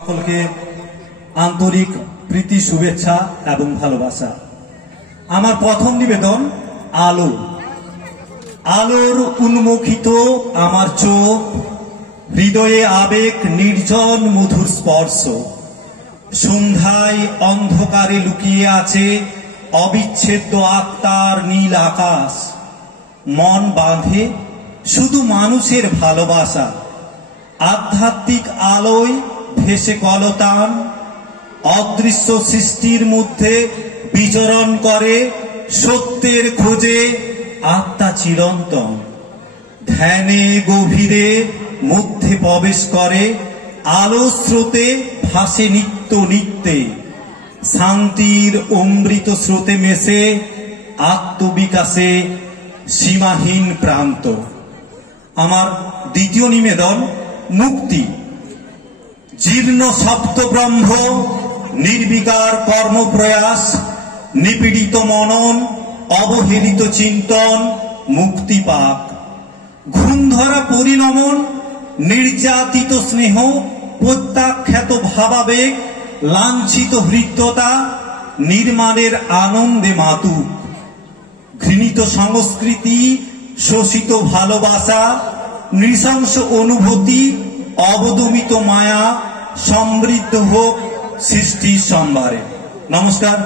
সকলকে আন্তরিক প্রীতি শুভেচ্ছা এবং ভালোবাসা। আমার প্রথম নিবেদন আলো। আলোর উন্মুখিত আমার চোখ, হৃদয়ে আবেগ নির্জন মধুর স্পর্শ। সন্ধ্যায় অন্ধকারে লুকিয়ে আছে অবিচ্ছেদ্য আত্মার নীল আকাশ। মন বাঁধে শুধু মানুষের ভালোবাসা। আধ্যাত্মিক আলোয় ভেসে কলতান, অদৃশ্য সৃষ্টির মধ্যে বিচরণ করে সত্যের খোঁজে আত্মা চিরন্তন। ধ্যানে গভীরে মধ্যে প্রবেশ করে আলো স্রোতে ভাসে নিত্য নিত্যে। শান্তির অমৃত স্রোতে মেশে আত্মবিকাশে সীমাহীন প্রান্ত। আমার দ্বিতীয় নিবেদন মুক্তি। জীর্ণ সপ্তব্রহ্ম, নির্বিকার কর্মপ্রয়াস, নিপীড়িত মনন, অবহেলিত চিন্তন, মুক্তি পাক। ঘুমধরা পরিণমন, নির্যাতিত স্নেহ, প্রত্যাখ্যাত ভাবাবেগ, লাঞ্ছিত হৃদ্যতা, নির্মাণের আনন্দে মাতুক। ঘৃণিত সংস্কৃতি, শোষিত ভালোবাসা, নৃশংস অনুভূতি, অবদমিত মায়া, সমৃদ্ধ হোক সৃষ্টির সম্ভারে। নমস্কার।